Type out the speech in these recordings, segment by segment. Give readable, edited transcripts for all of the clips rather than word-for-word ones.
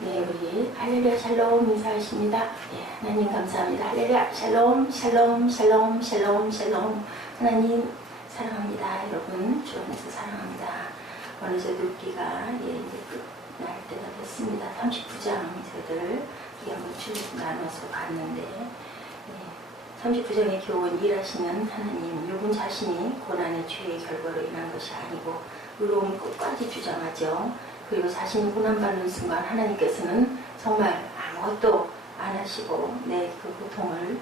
네, 우리 할렐루야 샬롬 인사하십니다. 네, 하나님 감사합니다. 할렐루야 샬롬 샬롬 샬롬 샬롬 샬롬. 하나님 사랑합니다. 여러분 주 안에서 사랑합니다. 어느새 눕기가 이제 끝날 때가 됐습니다. 39장 저들 한번 쭉 나눠서 봤는데 39장의 교훈 일하시는 하나님, 욥은 자신이 고난의 죄의 결과로 인한 것이 아니고 의로움 끝까지 주장하죠. 그리고 자신이 고난받는 순간 하나님께서는 정말 아무것도 안 하시고 내 그 고통을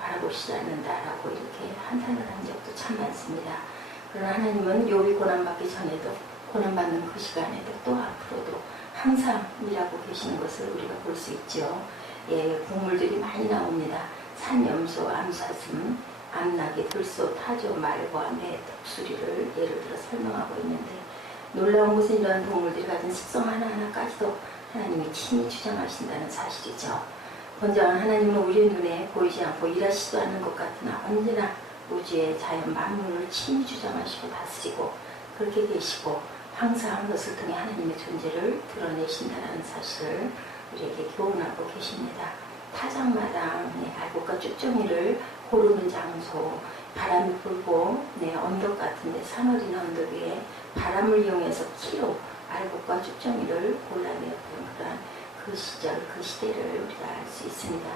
바라보시지 않는다라고 이렇게 한탄을 한 적도 참 많습니다. 그러나 하나님은 욥이 고난받기 전에도 고난받는 그 시간에도 또 앞으로도 항상 일하고 계시는 것을 우리가 볼 수 있죠. 예, 곡물들이 많이 나옵니다. 산염소, 암사슴, 암나기, 들소, 타조, 말과 매, 독수리를 예를 들어 설명하고 있는데 놀라운 것은 이러한 동물들이 가진 습성 하나하나까지도 하나님이 친히 주장하신다는 사실이죠. 번장한 하나님은 우리의 눈에 보이지 않고 일하시지도 않는 것 같으나 언제나 우주의 자연 만물을 친히 주장하시고 다스리고 그렇게 계시고 항상 그것을 통해 하나님의 존재를 드러내신다는 사실을 우리에게 교훈하고 계십니다. 타작마당, 알곡과 쭉정이를 고르는 장소, 바람이 불고 언덕 같은데 산어린 언덕 위에 바람을 이용해서 키로 알곡과 쭉정이를 골라내었던 그러한 그 시절, 그 시대를 우리가 알 수 있습니다.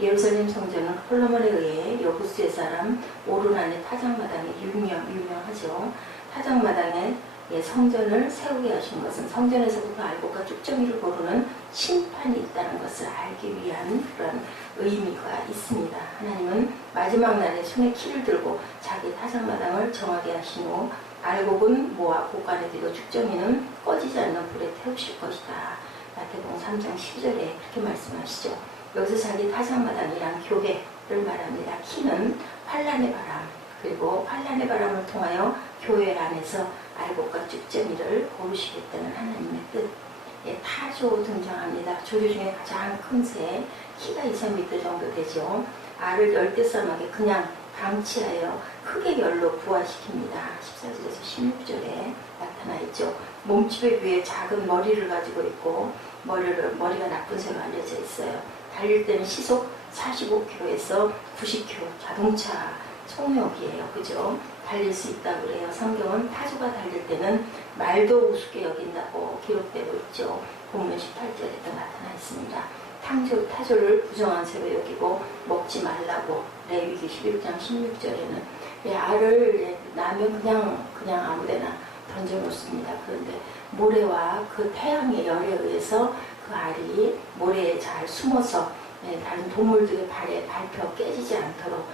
예루살렘 성전은 솔로몬에 의해 여부스의 사람 오르난의 타작마당에 유명하죠. 타작마당에 성전을 세우게 하신 것은 성전에서부터 알곡과 쭉정이를 고르는 심판이 있다는 것을 알기 위한 그런 의미가 있습니다. 하나님은 마지막 날에 손에 키를 들고 자기 타작마당을 정하게 하신 후 알곡은 모아 곳간에 들고 쭉정이는 꺼지지 않는 불에 태우실 것이다. 마태복음 3장 10절에 그렇게 말씀하시죠. 여기서 자기 타작마당이란 교회를 말합니다. 키는 환란의 바람, 그리고 환란의 바람을 통하여 교회 안에서 알곡과 쭉정이를 고르시겠다는 하나님의 뜻. 타조 등장합니다. 조류 중에 가장 큰 새, 키가 2~3m 정도 되죠. 알을 열대sam하게 그냥 방치하여 흙의 열로 부화시킵니다. 14절에서 16절에 나타나 있죠. 몸집에 비해 작은 머리를 가지고 있고 머리가 나쁜 새로 알려져 있어요. 달릴 때는 시속 45km에서 90km 자동차 총력이에요. 그죠? 달릴 수 있다고 그래요. 성경은 타조가 달릴 때는 말도 우습게 여긴다고 기록되고 있죠. 본문 18절에도 나타나 있습니다. 타조를 부정한 새로 여기고 먹지 말라고 레위기 11장 16절에는 알을 나면 그냥 아무데나 던져놓습니다. 그런데 모래와 그 태양의 열에 의해서 그 알이 모래에 잘 숨어서 다른 동물들의 발에 밟혀 깨지지 않도록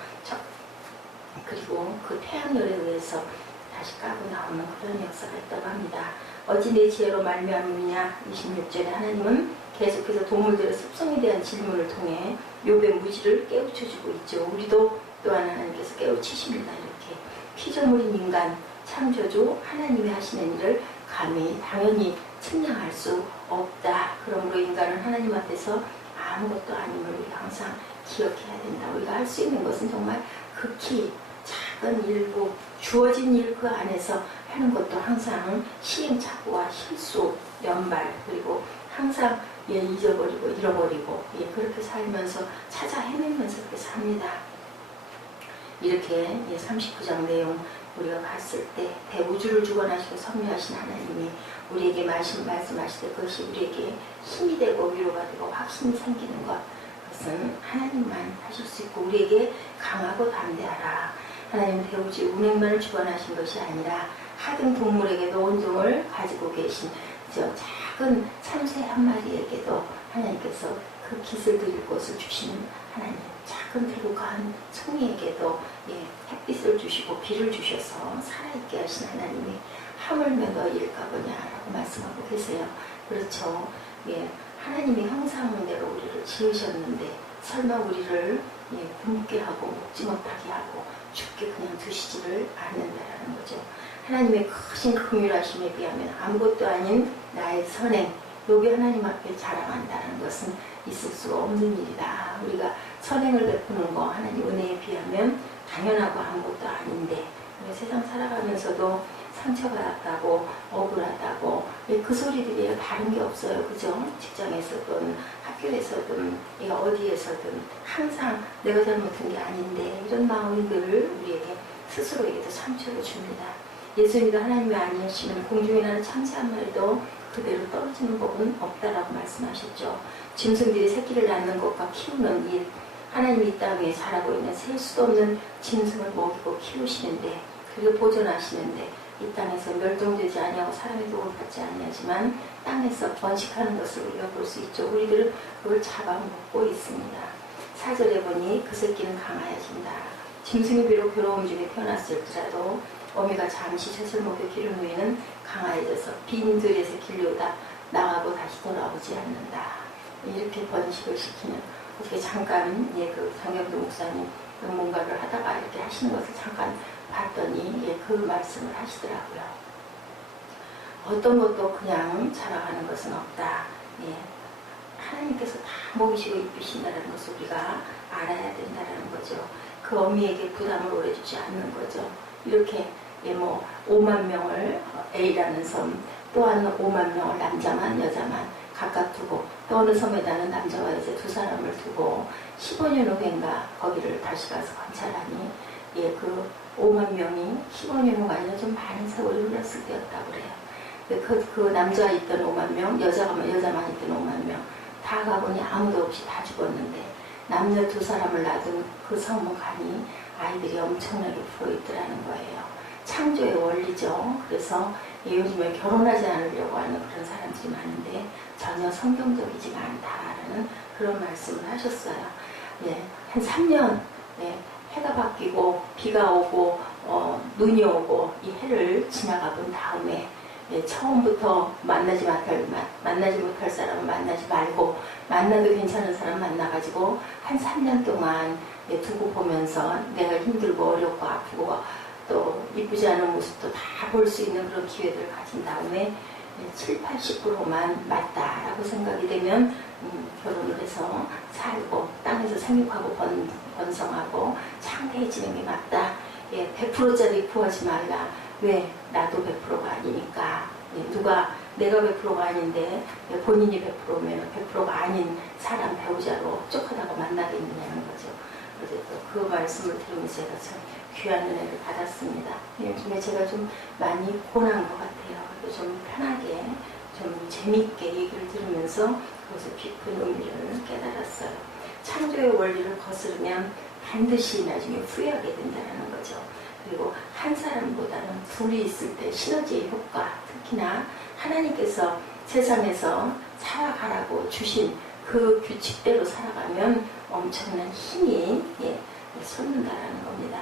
그리고 그 태양열에 의해서 다시 까고 나오는 그런 역사가 있다고 합니다. 어찌 내 지혜로 말미암느냐 26절에 하나님은 계속해서 동물들의 습성에 대한 질문을 통해 욥의 무지를 깨우쳐주고 있죠. 우리도 또한 하나님께서 깨우치십니다. 이렇게 피조물인 인간 창조주 하나님이 하시는 일을 감히 당연히 측량할 수 없다. 그러므로 인간은 하나님 앞에서 아무것도 아님을 우리가 항상 기억해야 된다. 우리가 할 수 있는 것은 정말 극히 작은 일부 주어진 일 그 안에서 하는 것도 항상 시행착오와 실수, 연발 그리고 항상 잊어버리고 잃어버리고 그렇게 살면서 찾아 헤매면서 그렇게 삽니다. 이렇게 39장 내용 우리가 봤을 때 대우주를 주관하시고 섭리하신 하나님이 우리에게 말씀하실 때 그것이 우리에게 힘이 되고 위로가 되고 확신이 생기는 것, 그것은 하나님만 하실 수 있고 우리에게 강하고 담대하라. 하나님은 대우지 운행만을 주관하신 것이 아니라 하등 동물에게도 온종을 가지고 계신 저 작은 참새 한 마리에게도 하나님께서 그 깃을 드릴 것을 주시는 하나님, 작은 들국한 송이에게도 햇빛을 주시고 비를 주셔서 살아있게 하신 하나님이 하물며 너희일까 보냐라고 말씀하고 계세요. 그렇죠. 하나님의 형상대로 우리를 지으셨는데 설마 우리를 굶게 하고 먹지 못하게 하고 죽게 그냥 두시지를 않는다라는 거죠. 하나님의 크신 긍휼하심에 비하면 아무것도 아닌 나의 선행, 욥이 하나님 앞에 자랑한다는 것은 있을 수 없는 일이다. 우리가 선행을 베푸는 거 하나님 은혜에 비하면 당연하고 아무것도 아닌데 세상 살아가면서도 상처받았다고 억울하다고 그 소리들이 다른 게 없어요. 그죠? 직장에서든 학교에서든 어디에서든 항상 내가 잘못한 게 아닌데 이런 마음이 늘 우리에게 스스로에게도 상처를 줍니다. 예수님도 하나님이 아니시면 공중에 나는 참새 한 마리도 그대로 떨어지는 법은 없다라고 말씀하셨죠. 짐승들이 새끼를 낳는 것과 키우는 일, 하나님이 이 땅에 자라고 있는 셀 수도 없는 짐승을 먹이고 키우시는데 그리고 보존하시는데 이 땅에서 멸종되지 아니하고 사람의 도움을 받지 아니하지만 땅에서 번식하는 것을 우리가 볼 수 있죠. 우리들은 그걸 잡아먹고 있습니다. 4절에 보니 그 새끼는 강하여진다. 짐승이 비록 괴로움 중에 태어났을지라도 어미가 잠시 젖을 먹여 기른 후에는 강하여져서 빈 들에서 길려오다 나가고 다시 돌아오지 않는다. 이렇게 번식을 시키는 어떻게 잠깐 그 정영도 목사님 뭔가를 하다가 이렇게 하시는 것을 잠깐 봤더니 그 말씀을 하시더라고요. 어떤 것도 그냥 자라가는 것은 없다. 하나님께서 다 먹이시고 입히신다는 것을 우리가 알아야 된다는 거죠. 그 어미에게 부담을 오래 주지 않는 거죠. 이렇게 5만 명을 A라는 섬, 또한 5만 명을 남자만 여자만 각각 두고 또 어느 섬에다는 남자와 여자 두 사람을 두고 15년 후인가 거기를 다시 가서 관찰하니 그 5만 명이 15년 후가 아니라 좀 많은 세월이 흘렀을 때였다고 그래요. 그 남자가 있던 5만 명, 여자만 있던 5만 명 다 가보니 아무도 없이 다 죽었는데 남녀 두 사람을 놔둔 그 섬은 가니 아이들이 엄청나게 불어있더라는 거예요. 창조의 원리죠. 그래서 요즘에 결혼하지 않으려고 하는 그런 사람들이 많은데 전혀 성경적이지가 않다라는 그런 말씀을 하셨어요. 한 3년 해가 바뀌고 비가 오고 눈이 오고 이 해를 지나가 본 다음에 처음부터 만나지 못할 사람은 만나지 말고 만나도 괜찮은 사람 만나가지고 한 3년 동안 두고 보면서 내가 힘들고 어렵고 아프고 또 이쁘지 않은 모습도 다 볼 수 있는 그런 기회들을 가진 다음에 7, 80%만 맞다라고 생각이 되면 결혼을 해서 살고 땅에서 생육하고 번성하고 창대해지는 게 맞다. 100%짜리 구하지 말라. 왜? 나도 100%가 아니니까. 누가 내가 100%가 아닌데 본인이 100%면 100%가 아닌 사람 배우자로 흡족하다고 만나겠느냐는 거죠. 그래서 그 말씀을 들으면서 제가 참 귀한 은혜를 받았습니다. 요즘에 제가 좀 많이 고난 것 같아요. 그래서 좀 편하게 좀 재미있게 얘기를 들으면서 그것의 깊은 의미를 깨달았어요. 창조의 원리를 거스르면 반드시 나중에 후회하게 된다는 거죠. 그리고 한 사람보다는 둘이 있을 때 시너지의 효과, 특히나 하나님께서 세상에서 살아가라고 주신 그 규칙대로 살아가면 엄청난 힘이 솟는다라는 겁니다.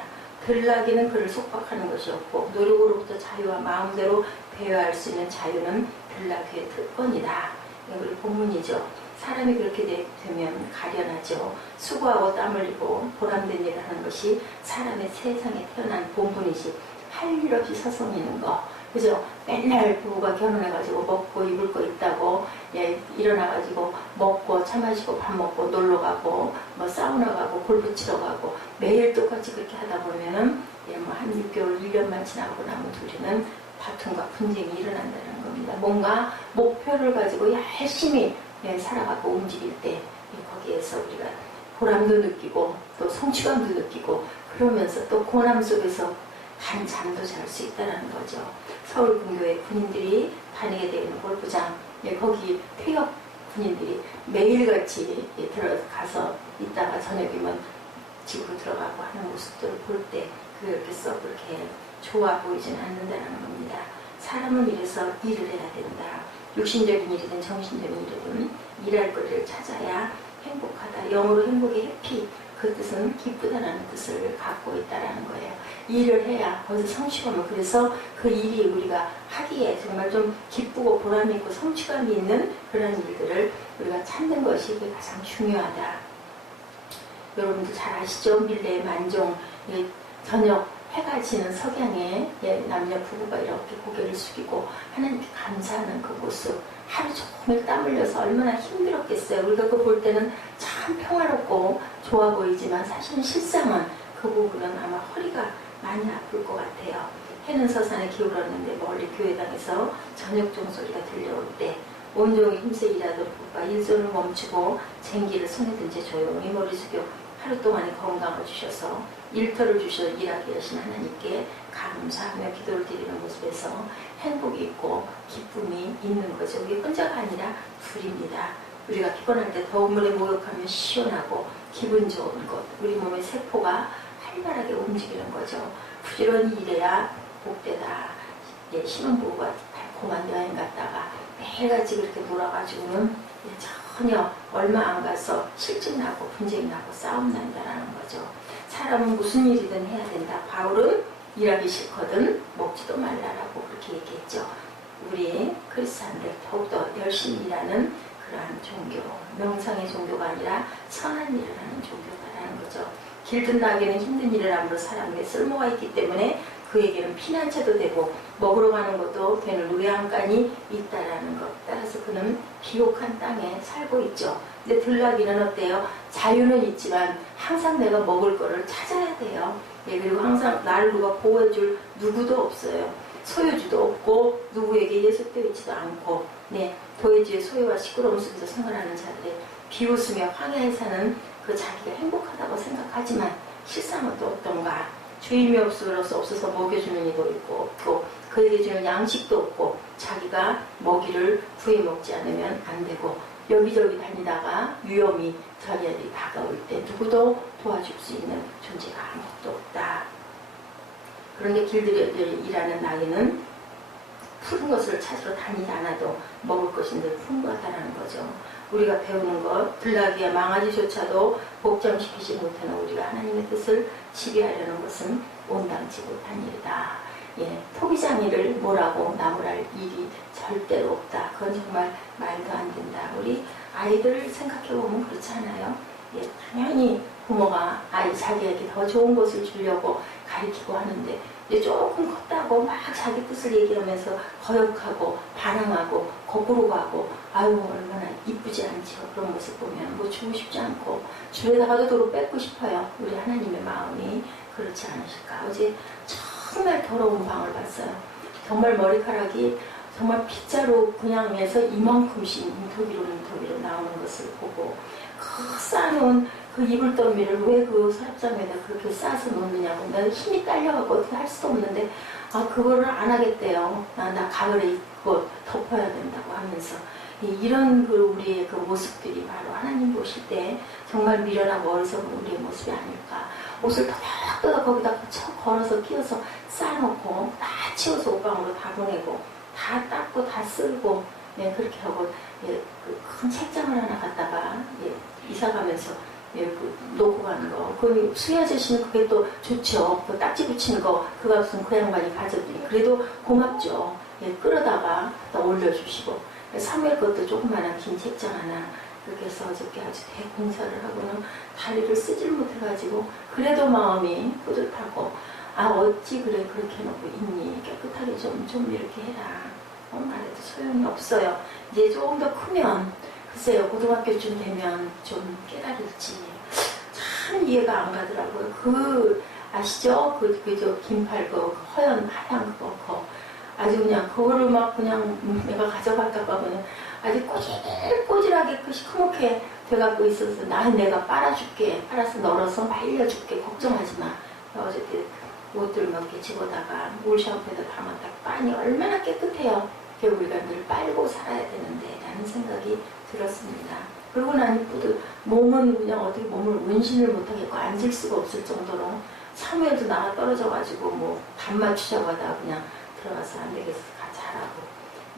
들락이는 그를 속박하는 것이 없고 노력으로부터 자유와 마음대로 배회할 수 있는 자유는 들락의 특권이다. 우리 본문이죠. 사람이 그렇게 되면 가련하죠. 수고하고 땀 흘리고 보람된 일을 하는 것이 사람의 세상에 태어난 본분이지 할 일 없이 서성이는 거. 그죠? 맨날 부부가 결혼해가지고 먹고 입을 거 있다고 일어나가지고 먹고 차 마시고 밥 먹고 놀러 가고 뭐 사우나 가고 골프 치러 가고 매일 똑같이 그렇게 하다 보면은 한 6개월 1년만 지나고 나면 둘이는 다툼과 분쟁이 일어난다는 겁니다. 뭔가 목표를 가지고 열심히 살아가고 움직일 때 거기에서 우리가 보람도 느끼고 또 성취감도 느끼고 그러면서 또 고난 속에서 간 잠도 잘 수 있다는 거죠. 서울군교회 군인들이 다니게 되는 골프장 거기 퇴역 군인들이 매일같이 들어가서 있다가 저녁이면 집으로 들어가고 하는 모습들을 볼 때 그렇게 썩 그렇게 좋아 보이지는 않는다는 겁니다. 사람은 이래서 일을 해야 된다. 육신적인 일이든 정신적인 일이든 일할 거리를 찾아야 행복하다. 영어로 행복의 해피, 그 뜻은 기쁘다라는 뜻을 갖고 있다라는 거예요. 일을 해야 거기서 성취감을, 그래서 그 일이 우리가 하기에 정말 좀 기쁘고 보람 있고 성취감이 있는 그런 일들을 우리가 찾는 것이 가장 중요하다. 여러분도 잘 아시죠? 밀레의 만종, 저녁 해가 지는 석양에 남녀 부부가 이렇게 고개를 숙이고 하나님께 감사하는 그 모습, 하루 종일 땀 흘려서 얼마나 힘들었겠어요. 우리가 그거 볼 때는 참 평화롭고 좋아 보이지만 사실은 실상은 그 부분은 아마 허리가 많이 아플 것 같아요. 해는 서산에 기울었는데 멀리 교회당에서 저녁 종소리가 들려올 때 온종일 힘써 일하던 부부가 일손을 멈추고 쟁기를 손에 든 채 조용히 머리 숙여 하루 동안의 건강을 주셔서 일터를 주셔 일하게 하신 하나님께 감사하며 기도를 드리는 모습에서 행복이 있고 기쁨이 있는 거죠. 이게 혼자가 아니라 둘입니다. 우리가 피곤할 때 더운 물에 목욕하면 시원하고 기분 좋은 것, 우리 몸의 세포가 활발하게 움직이는 거죠. 부지런히 일해야 복되다. 예, 신혼부부가 달콤한 여행 갔다가 매일같이 그렇게 놀아가지고는 전혀 얼마 안 가서 실증 나고 분쟁 나고 싸움 난다라는 거죠. 사람은 무슨 일이든 해야 된다. 바울은 일하기 싫거든 먹지도 말라라고 그렇게 얘기했죠. 우리 크리스찬들 더욱더 열심히 일하는 그러한 종교, 명상의 종교가 아니라 선한 일을 하는 종교다라는 거죠. 길든 나게는 힘든 일을 함으로 사람에게 쓸모가 있기 때문에 그에게는 피난처도 되고 먹으러 가는 것도 되는 의향간이 있다라는 것. 따라서 그는 비옥한 땅에 살고 있죠. 근데 들나귀는 어때요? 자유는 있지만 항상 내가 먹을 거를 찾아야 돼요. 예, 그리고 항상 나를 누가 보호해줄 누구도 없어요. 소유주도 없고 누구에게 예속되어 있지도 않고, 네, 도해지의 소유와 시끄러움 속에서 생활하는 자들의 비웃으며 황야에 사는 그 자기가 행복하다고 생각하지만 실상은 또 어떤가? 주임이 없어서 먹여주는 이도 있고 없고, 그에게 주는 양식도 없고, 자기가 먹이를 구해 먹지 않으면 안 되고, 여기저기 다니다가 위험이 자기에게 다가올 때 누구도 도와줄 수 있는 존재가 아무것도 없다. 그런데 길들여 일하는 나귀는 푸른 것을 찾으러 다니지 않아도 먹을 것이 늘 풍부하다는 거죠. 우리가 배우는 것, 들나귀와 망아지조차도 복장시키지 못하는 우리가 하나님의 뜻을 지배하려는 것은 온당치 못한 일이다. 예, 토기장이를 뭐라고 나무랄 일이 절대로 없다. 그건 정말 말도 안 된다. 우리 아이들 생각해보면 그렇지 않아요? 예, 당연히 부모가 자기에게 더 좋은 것을 주려고 가르치고 하는데, 이제 조금 컸다고 막 자기 뜻을 얘기하면서 거역하고 반항하고 거꾸로 가고, 아유 얼마나 이쁘지 않죠. 그런 모습 보면 뭐 주고 싶지 않고 주에다가도 도로 뺏고 싶어요. 우리 하나님의 마음이 그렇지 않으실까. 어제 정말 더러운 방을 봤어요. 정말 머리카락이 정말 빗자루 그냥 해서 이만큼씩 문토기로 나오는 것을 보고, 그 쌓아놓은 그 이불더미를 왜 그 서랍장에다 그렇게 싸서 놓느냐고. 내가 힘이 딸려갖고 어떻게 할 수도 없는데, 그거를 안 하겠대요. 나 가을에 그거 덮어야 된다고 하면서. 이런 우리의 그 모습들이 바로 하나님 보실 때 정말 미련하고 어리석은 우리의 모습이 아닐까. 옷을 더덕더덕 거기다 걸어서 끼워서 쌓아놓고 다 치워서 옷방으로 다 보내고 다 닦고 다 쓸고, 네, 그렇게 하고, 예, 큰 책장을 하나 갖다가, 예, 이사 가면서, 예, 놓고 가는 거. 그 수희 아저씨는 그게 또 좋죠. 그 딱지 붙이는 거, 그 값은 그 양반이 가져드니 그래도 고맙죠. 예, 끌어다가 또 올려주시고. 사무엘 것도 조그마한 긴 책장 하나, 그렇게 해서 어저께 아주 대공사를 하고는 다리를 쓰질 못해가지고, 그래도 마음이 뿌듯하고, 어찌 그래 그렇게 해놓고 있니? 깨끗하게 좀 이렇게 해라. 말해도 소용이 없어요. 이제 조금 더 크면, 글쎄요, 고등학교쯤 되면 좀 깨달을지 참 이해가 안 가더라고요. 아시죠? 저 긴팔 허연 하얀 그거 아주 그냥 그거를 막 그냥 내가 가져갈까봐 그냥 아주 꼬질꼬질하게 시커멓게 돼갖고 있어서, 내가 빨아줄게, 빨아서 널어서 말려줄게, 걱정하지 마. 어저께 옷들 몇 개 집어다가 물 샴푸에다 담았다 빠니 얼마나 깨끗해요. 우리가 늘 빨고 살아야 되는데 라는 생각이 들었습니다. 그러고 나니 몸은 그냥 어떻게 몸을 운신을 못하겠고 앉을 수가 없을 정도로, 사무엘도 나가 떨어져가지고 뭐 밥 맞추자고 하다가 그냥 들어가서 안 되겠어 자라고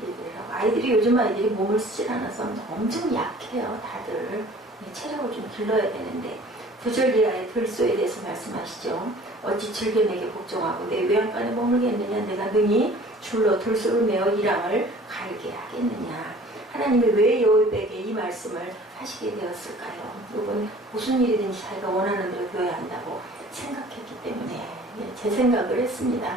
얘기를 하고. 아이들이 요즘 아이들이 몸을 쓰질 않아서 엄청 약해요. 다들 체력을 좀 길러야 되는데, 부절기라의 들소에 대해서 말씀하시죠. 어찌 즐겨내게 복종하고 내 외양간에 머물겠느냐. 내가 능히 줄로 들소를 메어 이랑을 갈게 하겠느냐. 하나님이 왜 요셉에게 이 말씀을 하시게 되었을까요? 이건 무슨 일이든지 자기가 원하는 대로 되어야 한다고 생각했기 때문에, 제 생각을 했습니다.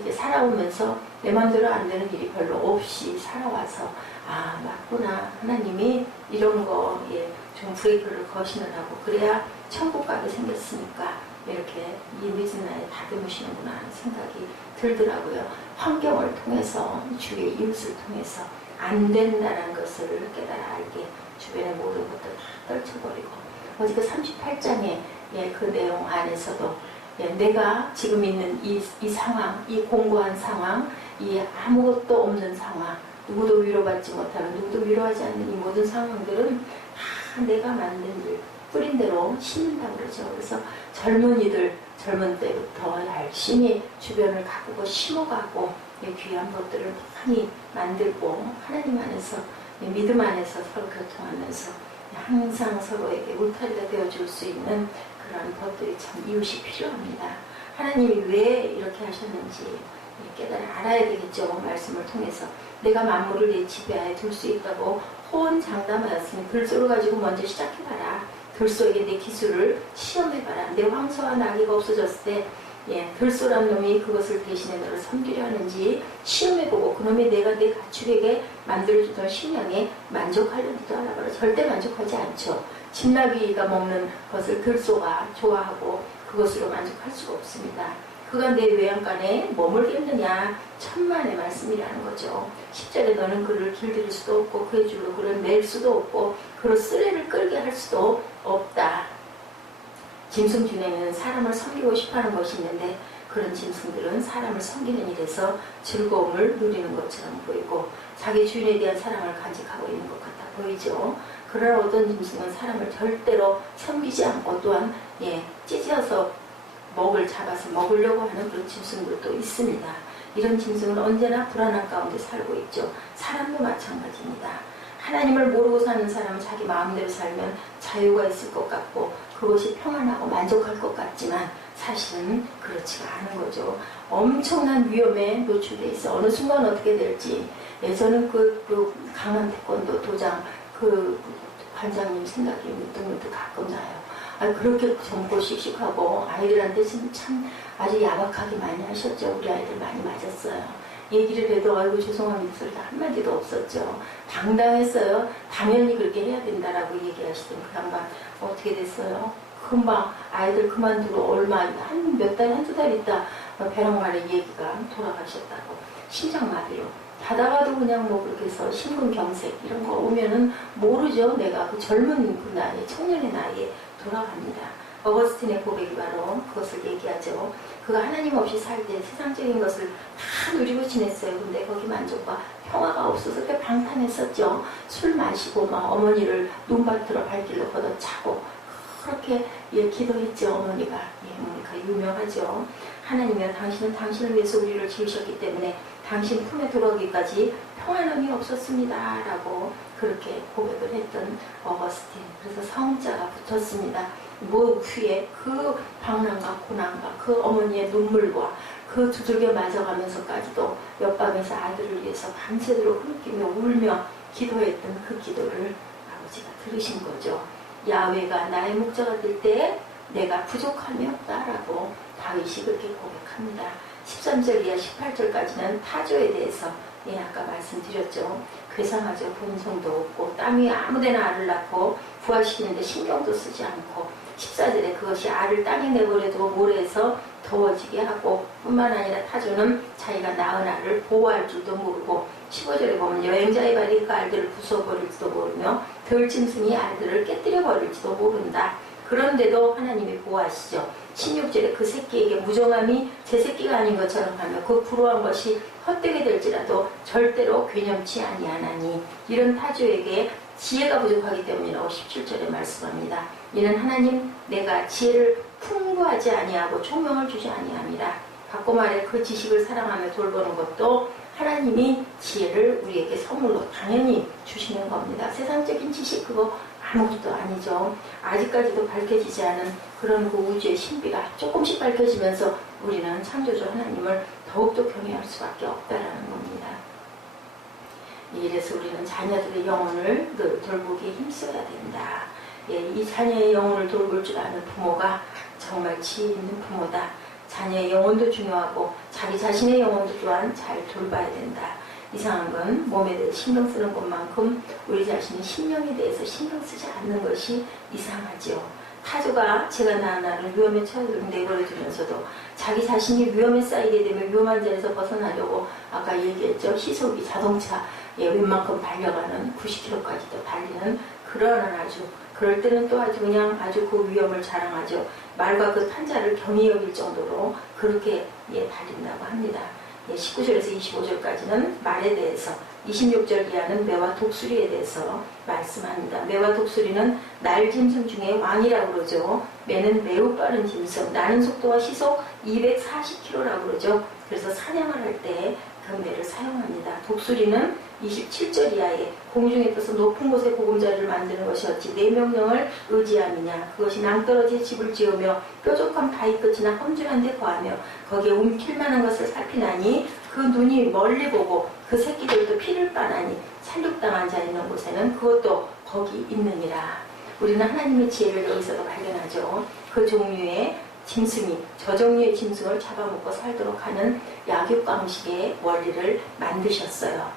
이제 살아오면서 내 마음대로 안 되는 일이 별로 없이 살아와서, 맞구나. 하나님이 이런 거, 좀 브레이크를 거시느라고, 그래야 천국 가게 생겼으니까 이렇게 이 늦은 나이에 다듬으시는구나 하는 생각이 들더라고요. 환경을 통해서, 주위의 이웃을 통해서 안 된다는 것을 깨달아 알게 주변의 모든 것들 다 떨쳐버리고, 어제 그 38장의 그 내용 안에서도 내가 지금 있는 이 상황, 이 공고한 상황, 이 아무것도 없는 상황, 누구도 위로받지 못하는, 누구도 위로하지 않는 이 모든 상황들은 다 내가 만든 일, 뿌린 대로 심는다고 그러죠. 그래서 젊은 때부터 열심히 주변을 가꾸고 심어가고 귀한 것들을 많이 만들고 하나님 안에서, 믿음 안에서 서로 교통하면서 항상 서로에게 울타리가 되어줄 수 있는 그런 것들이 참 이웃이 필요합니다. 하나님이 왜 이렇게 하셨는지 깨달아 알아야 되겠죠. 말씀을 통해서 내가 만물을 내 지배하에 둘 수 있다고 호언장담하였으니 들소를 가지고 먼저 시작해봐라. 들소에게 내 기술을 시험해봐라. 내 황소와 나귀가 없어졌을 때 들소란 놈이 그것을 대신해 너를 섬기려 하는지 시험해보고 그놈이 내가 내 가축에게 만들어주던 식량에 만족하려니도 알아봐라. 절대 만족하지 않죠. 진나귀가 먹는 것을 들소가 좋아하고 그것으로 만족할 수가 없습니다. 그가 내 외양간에 머물겠느냐. 천만의 말씀이라는 거죠. 10절에 너는 그를 길들일 수도 없고 그의 줄로 그를 맬 수도 없고 그로 쓰레를 끌게 할 수도 없다. 짐승 중에는 사람을 섬기고 싶어하는 것이 있는데 그런 짐승들은 사람을 섬기는 일에서 즐거움을 누리는 것처럼 보이고 자기 주인에 대한 사랑을 간직하고 있는 것 같아 보이죠. 그러나 어떤 짐승은 사람을 절대로 섬기지 않고 또한 찢어서 먹을 잡아서 먹으려고 하는 그런 짐승들도 있습니다. 이런 짐승은 언제나 불안한 가운데 살고 있죠. 사람도 마찬가지입니다. 하나님을 모르고 사는 사람은 자기 마음대로 살면 자유가 있을 것 같고 그것이 평안하고 만족할 것 같지만 사실은 그렇지가 않은 거죠. 엄청난 위험에 노출돼 있어. 어느 순간 어떻게 될지. 저는 그 강한 태권도 도장 그 관장님 생각이 문득문득 가끔 나요. 그렇게 젊고 씩씩하고 아이들한테 참 아주 야박하게 많이 하셨죠. 우리 아이들 많이 맞았어요. 얘기를 해도 아이고 죄송합니다 소리가 한마디도 없었죠. 당당했어요. 당연히 그렇게 해야 된다라고 얘기하시던 그 양반 어떻게 됐어요? 금방 아이들 그만두고 얼마 한 몇 달, 한두 달 있다 배낭만에 얘기가 돌아가셨다고. 심장마비로. 가다가도 그냥 뭐 그렇게 해서 심근경색 이런 거 오면은 모르죠. 내가 그 젊은 그 나이에, 청년의 나이에 돌아갑니다. 어거스틴의 고백이 바로 그것을 얘기하죠. 그가 하나님 없이 살 때 세상적인 것을 다 누리고 지냈어요. 근데 거기 만족과 평화가 없어서 그렇게 방탄했었죠. 술 마시고 막 어머니를 눈밭으로 발길로 걷어차고 그렇게 기도했죠. 어머니가 유명하죠. 하나님이여 당신은 당신을 위해서 우리를 지으셨기 때문에 당신 품에 들어오기까지 평안함이 없었습니다. 라고 그렇게 고백을 했던 어거스틴. 그래서 성자가 붙었습니다. 무 위에 그 방랑과 고난과 그 어머니의 눈물과 그 두들겨 맞아가면서까지도 옆방에서 아들을 위해서 밤새도록 흐느끼며 울며 기도했던 그 기도를 아버지가 들으신 거죠. 야훼가 나의 목자가 될 때 내가 부족함이 없다라고 다윗이 그렇게 고백합니다. 13절 이하 18절까지는 타조에 대해서 아까 말씀드렸죠. 괴상하죠. 본성도 없고 땅 위에 아무데나 알을 낳고 부화시키는데 신경도 쓰지 않고 14절에 그것이 알을 땅에 내버려두고 모래에서 더워지게 하고 뿐만 아니라 타조는 자기가 낳은 알을 보호할 줄도 모르고 15절에 보면 여행자의 발이 그 알들을 부숴버릴지도 모르며 들짐승이 알들을 깨뜨려 버릴지도 모른다. 그런데도 하나님이 보호하시죠. 16절에 그 새끼에게 무정함이 제 새끼가 아닌 것처럼 하며 그 불우한 것이 헛되게 될지라도 절대로 괴념치 아니하나니 이런 타조에게 지혜가 부족하기 때문이라고 17절에 말씀합니다. 이는 하나님 내가 지혜를 풍부하지 아니하고 총명을 주지 아니함이라. 바꿔 말해 그 지식을 사랑하며 돌보는 것도 하나님이 지혜를 우리에게 선물로 당연히 주시는 겁니다. 세상적인 지식 그거 아무것도 아니죠. 아직까지도 밝혀지지 않은 그런 그 우주의 신비가 조금씩 밝혀지면서 우리는 창조주 하나님을 더욱더 경외할 수밖에 없다라는 겁니다. 이래서 우리는 자녀들의 영혼을 늘 돌보기에 힘써야 된다. 이 자녀의 영혼을 돌볼 줄 아는 부모가 정말 지혜 있는 부모다. 자녀의 영혼도 중요하고 자기 자신의 영혼도 또한 잘 돌봐야 된다. 이상한 건 몸에 대해 신경 쓰는 것만큼 우리 자신의 심령에 대해서 신경 쓰지 않는 것이 이상하죠. 타조가 제가 나는 위험에 처해서 내버려두면서도 자기 자신이 위험에 쌓이게 되면 위험한 자리에서 벗어나려고 아까 얘기했죠. 시속이 자동차에 웬만큼 달려가는 90km까지도 달리는 그런 아주 그럴 때는 또 아주 그냥 아주 그 위험을 자랑하죠. 말과 그 탄자를 경히 여길 정도로 그렇게 달린다고 합니다. 19절에서 25절까지는 말에 대해서 26절 이하는 매와 독수리에 대해서 말씀합니다. 매와 독수리는 날짐승 중에 왕이라고 그러죠. 매는 매우 빠른 짐승, 나는 속도가 시속 240km라고 그러죠. 그래서 사냥을 할 때 그 매를 사용합니다. 독수리는 27절 이하에 공중에 떠서 높은 곳에 보금자리를 만드는 것이 어찌 내 명령을 의지함이냐. 그것이 낭떠러지에 집을 지으며 뾰족한 바위 끝이나 험준한 데 거하며 거기에 움킬만한 것을 살피나니 그 눈이 멀리 보고 그 새끼들도 피를 빠나니 살육당한 자 있는 곳에는 그것도 거기 있느니라. 우리는 하나님의 지혜를 여기서도 발견하죠. 그 종류의 짐승이 저 종류의 짐승을 잡아먹고 살도록 하는 약육강식의 원리를 만드셨어요.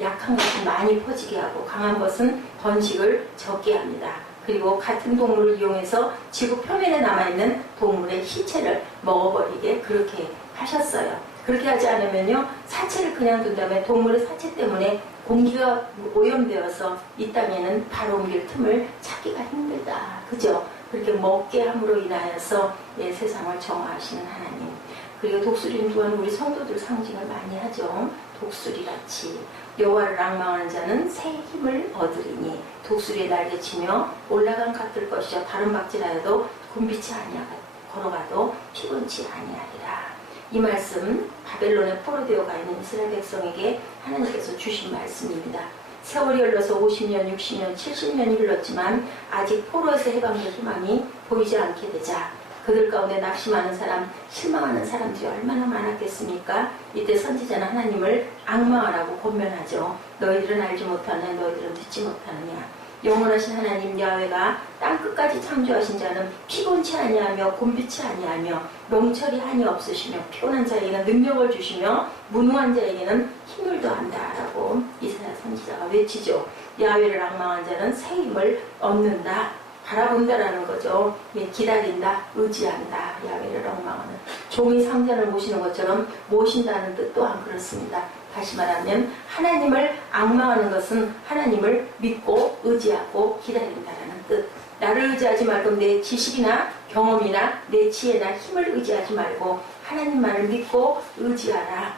약한 것은 많이 퍼지게 하고 강한 것은 번식을 적게 합니다. 그리고 같은 동물을 이용해서 지구 표면에 남아있는 동물의 시체를 먹어버리게 그렇게 하셨어요. 그렇게 하지 않으면요, 사체를 그냥 둔다면 동물의 사체 때문에 공기가 오염되어서 이 땅에는 바로 옮길 틈을 찾기가 힘들다. 그죠? 그렇게 먹게 함으로 인하여서 세상을 정화하시는 하나님. 그리고 독수리는 또한 우리 성도들 상징을 많이 하죠. 독수리같이 여호와를 앙망하는 자는 새 힘을 얻으리니 독수리의 날개치며 올라간 깎을 것이요 다른 박질하여도 굼빛이 아니하고 걸어가도 피곤치 아니하리라. 이 말씀 바벨론에 포로되어 가 있는 이스라엘 백성에게 하나님께서 주신 말씀입니다. 세월이 흘러서 50년, 60년, 70년이 흘렀지만 아직 포로에서 해방될 희망이 보이지 않게 되자 그들 가운데 낙심하는 사람, 실망하는 사람들이 얼마나 많았겠습니까? 이때 선지자는 하나님을 앙망하라고 권면하죠. 너희들은 알지 못하느냐, 너희들은 듣지 못하느냐. 영원하신 하나님 야훼가 땅끝까지 창조하신 자는 피곤치 아니하며 굼빛이 아니하며 명철이 한이 없으시며 피곤한 자에게는 능력을 주시며 무능한 자에게는 힘을 더한다라고 이사야 선지자가 외치죠. 야훼를 앙망한 자는 새 힘을 얻는다, 바라본다라는 거죠. 기다린다, 의지한다. 야훼를 앙망하는 종이 상전을 모시는 것처럼 모신다는 뜻 또한 그렇습니다. 다시 말하면 하나님을 앙망하는 것은 하나님을 믿고 의지하고 기다린다라는 뜻. 나를 의지하지 말고 내 지식이나 경험이나 내 지혜나 힘을 의지하지 말고 하나님만을 믿고 의지하라.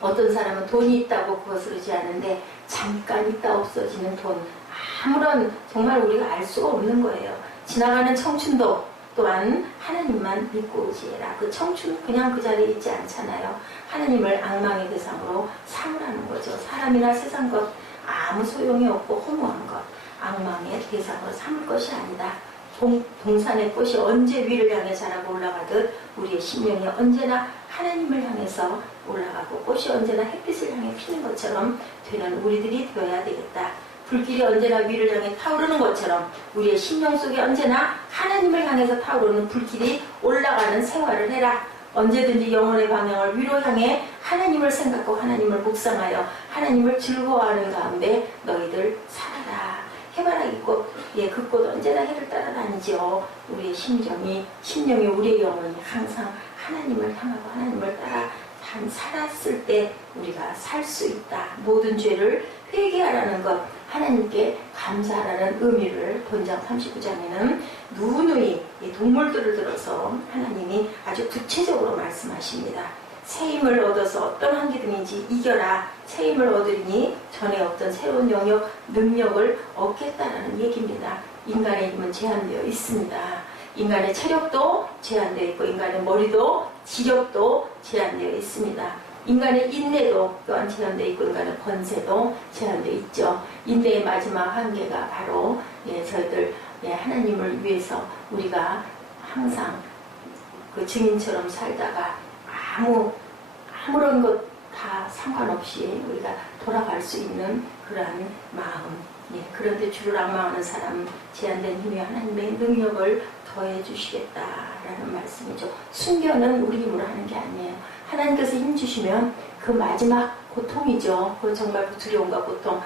어떤 사람은 돈이 있다고 그것을 의지하는데 잠깐 있다 없어지는 돈, 아무런 정말 우리가 알 수가 없는 거예요. 지나가는 청춘도 또한 하나님만 믿고 의지해라. 그 청춘 그냥 그 자리에 있지 않잖아요. 하나님을 앙망의 대상으로 삼으라는 거죠. 사람이나 세상 것 아무 소용이 없고 허무한 것 앙망의 대상으로 삼을 것이 아니다. 동산의 꽃이 언제 위를 향해 자라고 올라가듯 우리의 심령이 언제나 하나님을 향해서 올라가고 꽃이 언제나 햇빛을 향해 피는 것처럼 되는 우리들이 되어야 되겠다. 불길이 언제나 위를 향해 타오르는 것처럼 우리의 심령 속에 언제나 하나님을 향해서 타오르는 불길이 올라가는 생활을 해라. 언제든지 영혼의 방향을 위로 향해 하나님을 생각하고 하나님을 묵상하여 하나님을 즐거워하는 가운데 너희들 살아라. 해바라기 꽃, 그 꽃 언제나 해를 따라다니죠. 우리의 심령이 우리의 영혼이 항상 하나님을 향하고 하나님을 따라 살았을 때 우리가 살 수 있다. 모든 죄를 회개하라는 것, 하나님께 감사하라는 의미를 본장 39장에는 누누이 동물들을 들어서 하나님이 아주 구체적으로 말씀하십니다. 새 힘을 얻어서 어떤 한기든지 이겨라. 새 힘을 얻으니 전에 없던 새로운 영역, 능력을 얻겠다라는 얘기입니다. 인간의 힘은 제한되어 있습니다. 인간의 체력도 제한되어 있고 인간의 머리도 지력도 제한되어 있습니다. 인간의 인내도 또한 제한되어 있고 인간의 권세도 제한되어 있죠. 인내의 마지막 한계가 바로 저희들 하나님을 위해서 우리가 항상 그 증인처럼 살다가 아무런 것 다 상관없이 우리가 돌아갈 수 있는 그러한 마음. 그런데 주를 앙망하는 사람, 제한된 힘이 하나님의 능력을 더해 주시겠다라는 말씀이죠. 순교는 우리 힘으로 하는 게 아니에요. 하나님께서 힘 주시면 그 마지막 고통이죠. 그 정말 두려움과 고통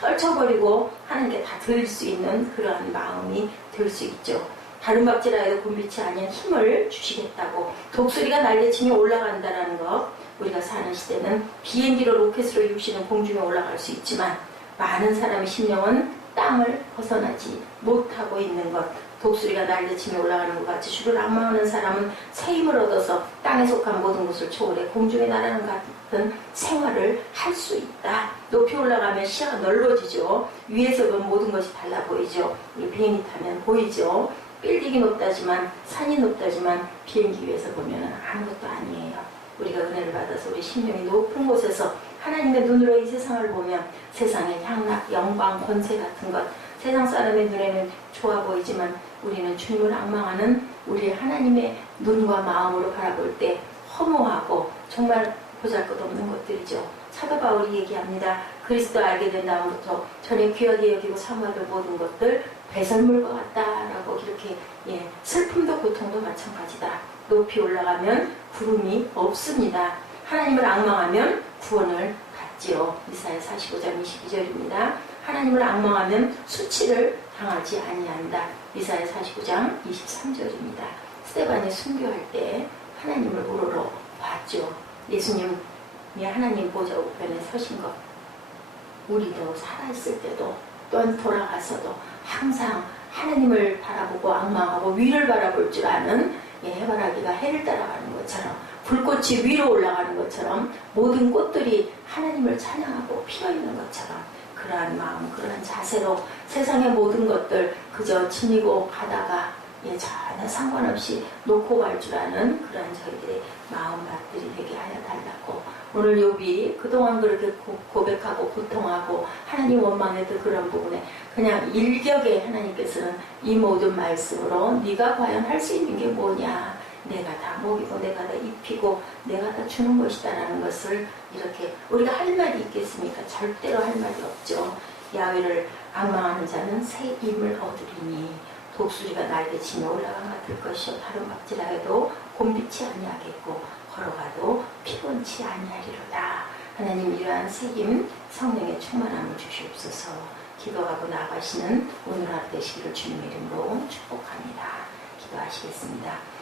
다 떨쳐버리고 하나님께 다 드릴 수 있는 그러한 마음이 될 수 있죠. 다른 박질라 해도 곤비치 아니한 힘을 주시겠다고 독수리가 날개치며 올라간다라는 것. 우리가 사는 시대는 비행기로 로켓으로 육신은 공중에 올라갈 수 있지만 많은 사람의 심령은 땅을 벗어나지 못하고 있는 것. 독수리가 날개치며 올라가는 것 같이 주를 앙망하는 사람은 새 힘을 얻어서 땅에 속한 모든 것을 초월해 공중에 날아가는 같은 생활을 할 수 있다. 높이 올라가면 시야가 넓어지죠. 위에서 보면 모든 것이 달라 보이죠. 우리 비행기 타면 보이죠. 빌딩이 높다지만 산이 높다지만 비행기 위에서 보면 아무것도 아니에요. 우리가 은혜를 받아서 우리 심령이 높은 곳에서 하나님의 눈으로 이 세상을 보면 세상의 향락, 영광, 권세 같은 것 세상 사람의 눈에는 좋아 보이지만 우리는 주님을 앙망하는 우리 하나님의 눈과 마음으로 바라볼 때 허무하고 정말 보잘것없는 것들이죠. 사도 바울이 얘기합니다. 그리스도 알게 된 다음부터 전에 귀하게 여기고 사모하던 모든 것들 배설물과 같다라고 이렇게 슬픔도 고통도 마찬가지다. 높이 올라가면 구름이 없습니다. 하나님을 앙망하면 구원을 받지요. 이사야 45장 22절입니다. 하나님을 앙망하면 수치를 당하지 아니한다. 이사야 49장 23절입니다. 스데반이 순교할 때 하나님을 우러러 봤죠. 예수님이 하나님 보좌 우편에 서신 것 우리도 살아있을 때도 또한 돌아가서도 항상 하나님을 바라보고 앙망하고 위를 바라볼 줄 아는 해바라기가 해를 따라가는 것처럼 불꽃이 위로 올라가는 것처럼 모든 꽃들이 하나님을 찬양하고 피어있는 것처럼 그러한 마음, 그러한 자세로 세상의 모든 것들 그저 지니고 가다가 전혀 상관없이 놓고 갈 줄 아는 그러한 저희들의 마음밭들이 되게 하여 달라고 오늘 욥이 그동안 그렇게 고백하고 고통하고 하나님 원망했던 그런 부분에 그냥 일격에 하나님께서는 이 모든 말씀으로 네가 과연 할 수 있는 게 뭐냐 내가 다 먹이고 내가 다 입히고 내가 다 주는 것이다 라는 것을 이렇게 우리가 할 말이 있겠습니까? 절대로 할 말이 없죠. 야훼를 앙망하는 자는 새 힘을 얻으리니 독수리가 날개치며 올라간 같을 것이요 다른 박질라 해도 곤비치 아니하겠고 걸어가도 피곤치 아니하리로다. 하나님 이러한 새 힘 성령의 충만함을 주시옵소서. 기도하고 나아가시는 오늘 하루 되시기를 주님의 이름으로 축복합니다. 기도하시겠습니다.